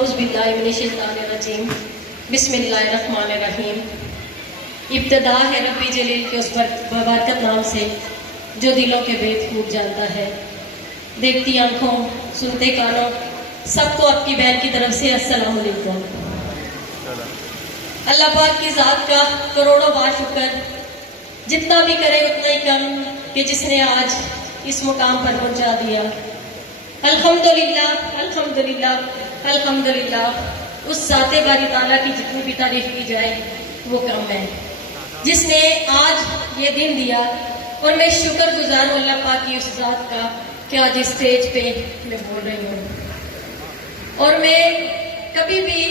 औज़ु बिल्लाहि मिनश्शैतानिर्रजीम बिस्मिल्लाहिर्रहमानिर्रहीम। इब्तिदा है रब्बी जलील के उस बरकत नाम से जो दिलों के भेद खूब जानता है। देखती आंखों, सुनते कानों, सबको आपकी बहन की तरफ से अस्सलाम वालेकुम। अल्लाह पाक की ज़ात का करोड़ों बार शुक्र, जितना भी करे उतना ही कम कि जिसने आज इस मुकाम पर पहुंचा दिया। अल्हम्दुलिल्लाह, अल्हम्दुलिल्लाह, अल्हम्दुलिल्लाह। उस ज़ाते बारी ताला की जितनी भी तारीफ की जाए वो कम है, जिसने आज ये दिन दिया। और मैं शुक्रगुजार हूँ अल्लाह पाक की उस ज़ात का कि आज इस स्टेज पे मैं बोल रही हूँ। और मैं कभी भी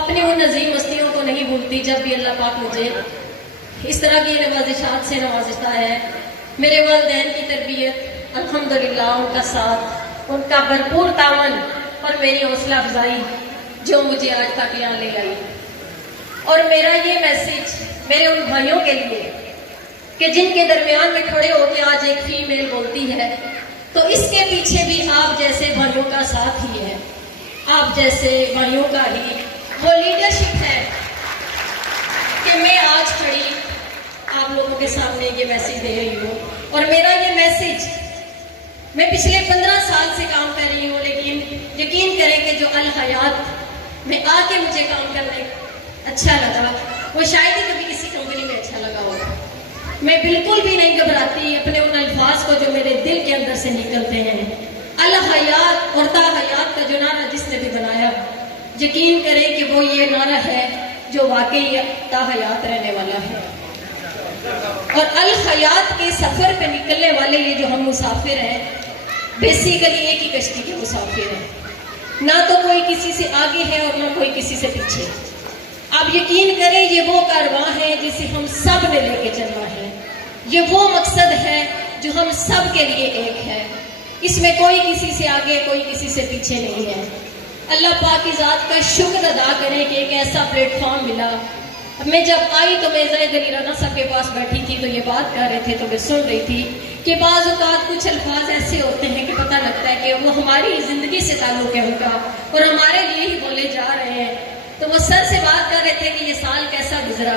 अपनी उन अजीम हस्तियों को नहीं भूलती जब भी अल्लाह पाक मुझे इस तरह की नवाजिशात से नवाजता है। मेरे वालिदैन की तरबियत, अल्हम्दुलिल्लाह, उनका साथ, उनका भरपूर तावन और मेरी हौसला अफजाई जो मुझे आज तक यहाँ ले आई। और मेरा ये मैसेज मेरे उन भाइयों के लिए कि जिनके दरमियान में खड़े होकर आज एक फीमेल बोलती है, तो इसके पीछे भी आप जैसे भाइयों का साथ ही है, आप जैसे भाइयों का ही वो लीडरशिप है कि मैं आज खड़ी आप लोगों के सामने ये मैसेज दे रही हूँ। और मेरा ये मैसेज, मैं पिछले 15 साल से काम कर रही हूँ, लेकिन यकीन करें कि जो अल हयात में आके मुझे काम करने अच्छा लगा वो शायद ही कभी किसी कंपनी में अच्छा लगा होगा। मैं बिल्कुल भी नहीं घबराती अपने उन अल्फाज को जो मेरे दिल के अंदर से निकलते हैं। अल हयात और ता हयात का जो नारा जिसने भी बनाया, यकीन करें कि वो ये नारा है जो वाकई ता हयात रहने वाला है। और अल हयात के सफर पे निकलने वाले ये जो हम मुसाफिर हैं, बेसिकली एक ही कश्ती के मुसाफिर हैं। ना तो कोई किसी से आगे है और ना कोई किसी से पीछे। आप यकीन करें ये वो कारवां है जिसे हम सब ने लेके चलना है। ये वो मकसद है जो हम सब के लिए एक है। इसमें कोई किसी से आगे, कोई किसी से पीछे नहीं है। अल्लाह पाक की ज़ात का शुक्र अदा करें कि एक ऐसा प्लेटफॉर्म मिला। मैं जब आई तो मैं ज़ैद अली राना साहब के पास बैठी थी, तो ये बात कर रहे थे तो मैं सुन रही थी कि बाज़ औक़ात कुछ अल्फाज ऐसे होते हैं कि पता लगता है कि वो हमारी ज़िंदगी से ताल्लुक़ है उनका और हमारे लिए ही बोले जा रहे हैं। तो वो सर से बात कर रहे थे कि ये साल कैसा गुजरा,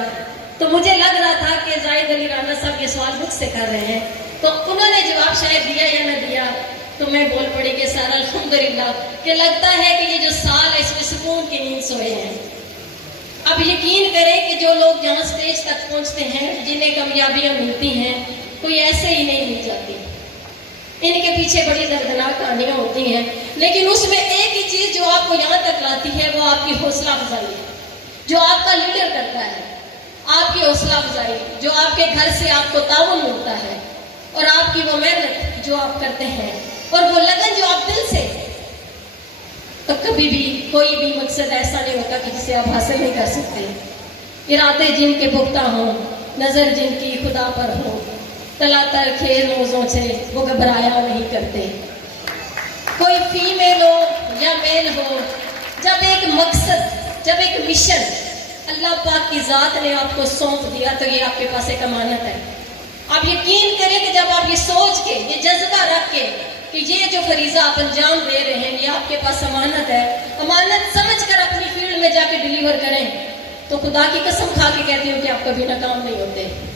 तो मुझे लग रहा था कि ज़ैद अली राना साहब ये सवाल मुझसे कर रहे हैं, तो उन्होंने जवाब शायद दिया या न दिया, तो मैं बोल पड़ी कि सर अल्हम्दुलिल्लाह, कि लगता है कि ये जो साल है इसमें सुकून की नींद सोए हैं। अब यकीन करें कि जो लोग जहाँ स्टेज तक पहुँचते हैं, जिन्हें कामयाबियाँ मिलती हैं, कोई ऐसे ही नहीं मिल जाती। इनके पीछे बड़ी दर्दनाक कहानियाँ होती हैं, लेकिन उसमें एक ही चीज़ जो आपको यहाँ तक लाती है वो आपकी हौसला अफजाई है। जो आपका लीडर करता है, आपकी हौसला अफजाई, जो आपके घर से आपको ताउन मिलता है, और आपकी वो मेहनत जो आप करते हैं, और वो लगन जो आप दिल से, तो कभी भी कोई भी मकसद ऐसा नहीं होता कि जिसे आप हासिल नहीं कर सकते। इरादे जिनके पुख्ता हों, नज़र जिनकी खुदा पर हो, तलातर खेल मौजों से वो घबराया नहीं करते। कोई फीमेल हो या मेल हो, जब एक मकसद, जब एक मिशन अल्लाह पाक की ज़ात ने आपको सौंप दिया, तो ये आपके पास एक अमानत है। आप यकीन करें कि जब आप ये सोच के, ये जज्बा रख के कि ये जो फरीज़ा आप अंजाम दे रहे हैं ये आपके पास अमानत है, अमानत समझ कर अपनी फील्ड में जाके डिलीवर करें, तो खुदा की कसम खा के कहती हूँ कि आप कभी नाकाम नहीं होते।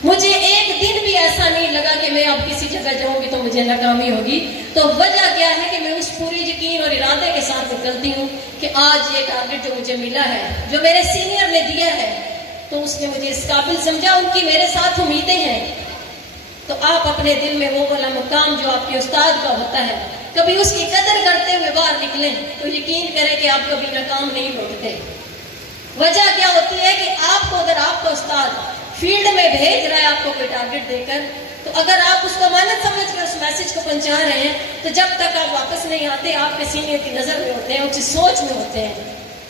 मुझे एक दिन भी ऐसा नहीं लगा कि मैं अब किसी जगह जाऊंगी तो मुझे नाकामी होगी। तो वजह क्या है कि मैं उस पूरी यकीन और इरादे के साथ निकलती हूँ कि आज ये टारगेट जो मुझे मिला है, जो मेरे सीनियर ने दिया है, तो उसने मुझे इस काबिल समझा, उनकी मेरे साथ उम्मीदें हैं। तो आप अपने दिल में वो वाला मुकाम जो आपके उस्ताद का होता है, कभी उसकी कदर करते हुए बाहर निकलें, तो यकीन करें कि आप कभी नाकाम नहीं होते। वजह क्या होती है कि आपको, अगर आपका उस्ताद फील्ड में भेज रहा है आपको कोई टारगेट देकर, तो अगर आप उसको अमानत समझकर उस मैसेज को पहुंचा रहे हैं, तो जब तक आप वापस नहीं आते, आपके सीनियर की नज़र में होते हैं, उनकी सोच में होते हैं,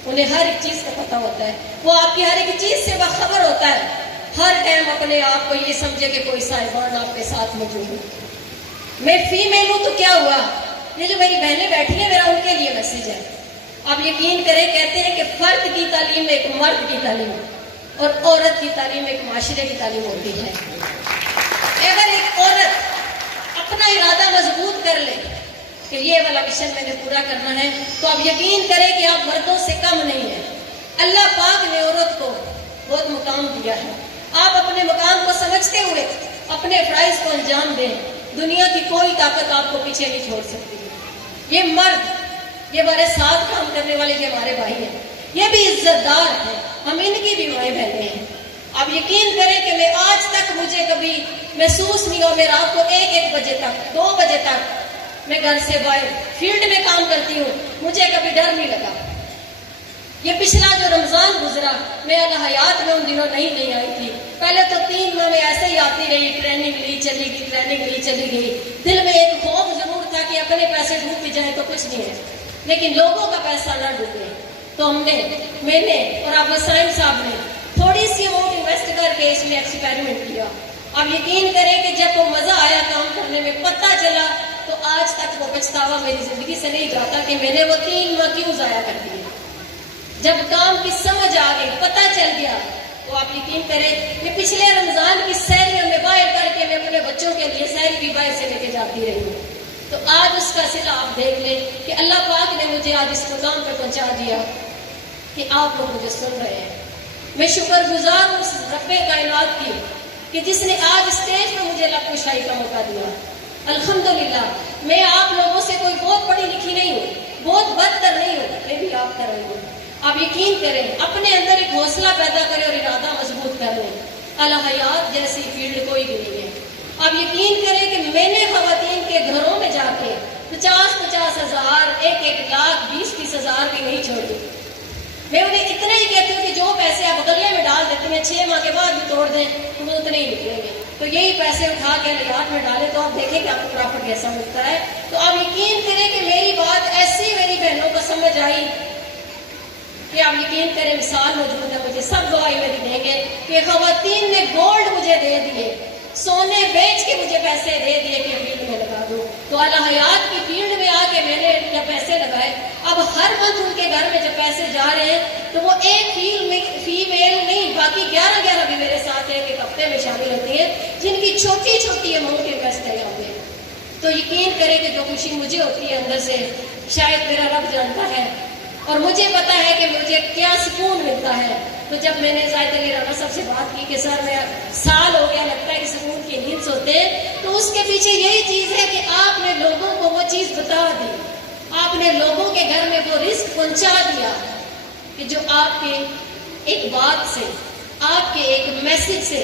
उन्हें हर एक चीज़ का पता होता है, वो आपकी हर एक चीज़ से बाखबर होता है। हर टाइम अपने आप को ये समझे कि कोई साहिबान आपके साथ मौजूद है। मैं फीमेल हूँ तो क्या हुआ, ये जो मेरी बहनें बैठी हैं, मेरा उनके लिए मैसेज है। आप यकीन करें, कहते हैं कि फर्द की तालीम एक मर्द की तालीम और औरत की तालीम एक माशरे की तालीम होती है। अगर एक औरत अपना इरादा मजबूत कर ले कि کہ یہ والا مشن میں نے پورا کرنا ہے، تو آپ یقین کریں کہ آپ مردوں سے کم نہیں ہیں۔ اللہ پاک نے عورت کو بہت مقام دیا ہے۔ آپ اپنے مقام کو سمجھتے ہوئے اپنے فرائض کو انجام دیں، دنیا کی کوئی طاقت آپ کو پیچھے نہیں چھوڑ سکتی۔ یہ مرد، یہ ہمارے ساتھ کام کرنے والے، یہ ہمارے بھائی ہیں، یہ بھی عزت دار ہیں، ہم ان کی بھی مائیں بہنیں ہیں۔ آپ یقین کریں کہ میں آج تک مجھے کبھی محسوس نہیں ہوا، میں رات کو 1 بجے تک 2 بجے تک میں گھر سے باہر فیلڈ میں کام کرتی ہوں، مجھے کبھی ڈر نہیں لگا۔ یہ پچھلا جو رمضان گزرا، میں الحیات میں ان دنوں نہیں آئی تھی، پہلے تو 3 ماہ میں ایسے ہی آتی رہی، ٹریننگ لی چلی گئی، ٹریننگ لی چلی گئی، دل میں ایک خوف ضرور تھا کہ اپنے پیسے ڈوب بھی جائیں تو کچھ نہیں ہے، لیکن لوگوں کا پیسہ نہ ڈوبے۔ تو میں نے اور آپ وسائم صاحب نے تھوڑی سی اماؤنٹ انویسٹ کر کے اس میں ایکسپیریمنٹ کیا۔ آپ یقین کریں کہ جب وہ مزہ آیا کام کرنے میں، پتہ چلا، تو آج تک وہ پچھتاوا میری زندگی سے نہیں جاتا کہ میں نے وہ 3 ماہ کیوں ضائع کر دیے۔ جب کام کی سمجھ آ گئی، پتہ چل گیا، تو آپ یقین کریں کہ پچھلے رمضان کی سحریوں میں باہر کر کے میں اپنے بچوں کے لیے سحری بھی باہر سے لے کے جاتی رہی ہوں۔ تو آج اس کا صلہ آپ دیکھ لیں کہ اللہ پاک نے مجھے آج اس مقام پہ پہنچا دیا کہ آپ لوگ مجھے سن رہے ہیں۔ میں شکر گزار ہوں اس رب کائنات کی کہ جس نے آج اسٹیج پہ مجھے لب کشائی کا موقع دیا۔ الحمدللہ میں آپ لوگوں سے کوئی بہت پڑھی لکھی نہیں ہوں، بہت بدتر نہیں ہوں، میں بھی آپ طرح ہوں۔ آپ یقین کریں، اپنے اندر ایک حوصلہ پیدا کریں اور ارادہ مضبوط کر لیں۔ الحیات جیسی فیلڈ کوئی بھی نہیں ہے۔ آپ یقین کریں کہ میں نے خواتین کے گھروں میں جا کے 50-50 ہزار، 1 لاکھ، 20-20 ہزار بھی نہیں چھوڑی۔ میں انہیں اتنا ہی کہتی ہوں کہ جو پیسے آپ غلے میں ڈال دیتے ہیں 6 ماہ کے بعد بھی توڑ دیں تو وہ اتنے ہی نکلیں گے، تو یہی پیسے اٹھا کے الحیات میں ڈالیں تو آپ دیکھیں کہ آپ کو پرافٹ کیسا ملتا ہے۔ تو آپ یقین کریں کہ میری بات ایسی میری بہنوں کو سمجھ آئی کہ آپ یقین کریں مثال موجود ہے، مجھے سب گواہی میری دیں گے کہ خواتین نے گولڈ مجھے دے دیے، سونے بیچ کے مجھے پیسے دے دیے کہ فیلڈ میں لگا دوں۔ تو الحیات کی فیلڈ میں آ کے میں نے جب پیسے لگائے، اب ہر منتھ ان کے گھر میں جب پیسے جا رہے ہیں تو وہ ایک فیمیل نہیں، باقی 11 بھی میرے ساتھ ایک ہفتے میں شامل ہوتی ہیں جن کی چھوٹی چھوٹی اماؤنٹ انویسٹ ہے یہاں پہ۔ تو یقین کریں کہ جو خوشی مجھے ہوتی ہے اندر سے، شاید میرا رب جانتا ہے، اور مجھے پتا ہے کہ مجھے کیا سکون ملتا ہے۔ تو جب میں نے زاہد علی رانا صاحب سے بات کی کہ سر میں سال ہو گیا، لگتا ہے کہ سکون کی نیند سوتے ہیں، تو اس کے پیچھے یہی چیز ہے کہ آپ نے لوگوں کو وہ چیز بتا دی، آپ نے لوگوں کے گھر میں وہ رزق پہنچا دیا کہ جو آپ کے ایک بات سے، آپ کے ایک میسج سے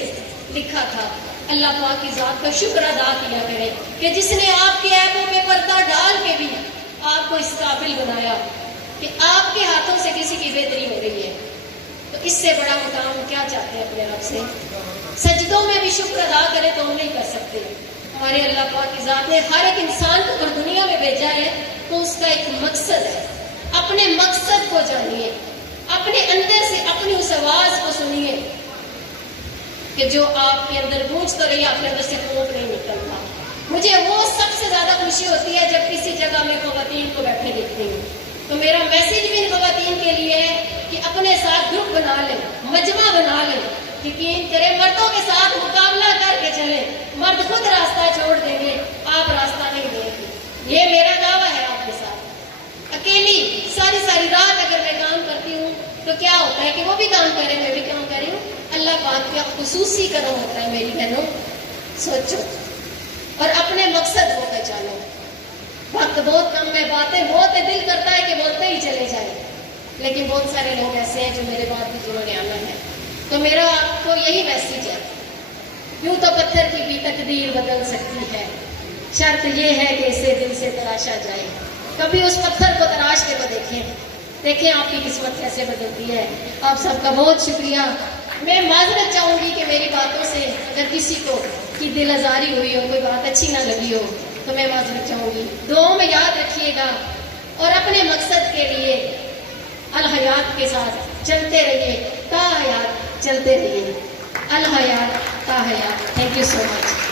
لکھا تھا۔ اللہ پاک کی ذات کا شکر ادا کیا کرے کہ جس نے آپ کے عیبوں پہ پردہ ڈال کے بھی آپ کو اس قابل بنایا کہ آپ کے ہاتھوں سے کسی کی بہتری ہو رہی ہے۔ تو اس سے بڑا مقام کیا چاہتے ہیں اپنے رب سے؟ سجدوں میں بھی شکر ادا کرے تو ہم نہیں کر سکتے۔ ہمارے اللہ پاک کی ذات نے ہر ایک انسان کو اگر دنیا میں بھیجا ہے تو اس کا ایک مقصد ہے۔ اپنے مقصد کو جانیے، اپنے اندر سے اپنی اس آواز کو سنیے کہ جو آپ کے اندر گونج تو رہی، آپ کے اندر سے خوف نہیں نکلتا۔ مجھے وہ سب سے زیادہ خوشی ہوتی ہے جب کسی جگہ میں خواتین کو بیٹھے دیکھتی ہوں۔ تو میرا میسج بھی ان خواتین کے لیے ہے کہ اپنے ساتھ گروپ بنا لیں، مجمع بنا لیں، یقین کریں مردوں کے ساتھ مقابلہ کر کے چلیں، مرد خود راستہ چھوڑ دیں گے، آپ راستہ نہیں دیں گے۔ یہ میرا دعویٰ ہے آپ کے ساتھ۔ اکیلی ساری رات اگر میں کام کرتی ہوں تو کیا ہوتا ہے کہ وہ بھی کام کریں، میں بھی کام کر رہی ہوں۔ اللہ پاک کا خصوصی کرم ہوتا ہے میری بہنوں، سوچو اور اپنے مقصد کو پہچانو۔ وقت بہت کم ہے، باتیں بہت ہے، دل کرتا ہے کہ بولتے ہی چلے جائیں، لیکن بہت سارے لوگ ایسے ہیں جو میرے بعد بھی جنہوں نے آنا ہے۔ تو میرا آپ کو یہی میسج ہے، یوں تو پتھر کی بھی تقدیر بدل سکتی ہے، شرط یہ ہے کہ اسے دل سے تراشا جائے۔ کبھی اس پتھر کو تراش کے تو دیکھیں آپ کی قسمت کیسے بدلتی ہے۔ آپ سب کا بہت شکریہ۔ میں معذرت چاہوں گی کہ میری باتوں سے اگر کسی کو کی دل آزاری ہوئی ہو، کوئی بات اچھی نہ لگی ہو تو میں معذرت چاہوں گی۔ دعاؤں میں یاد رکھیے گا اور اپنے مقصد کے لیے الحیات کے ساتھ چلتے رہیے، تا حیات چلتے رہیے، الحیات تا حیات۔ Thank you so much.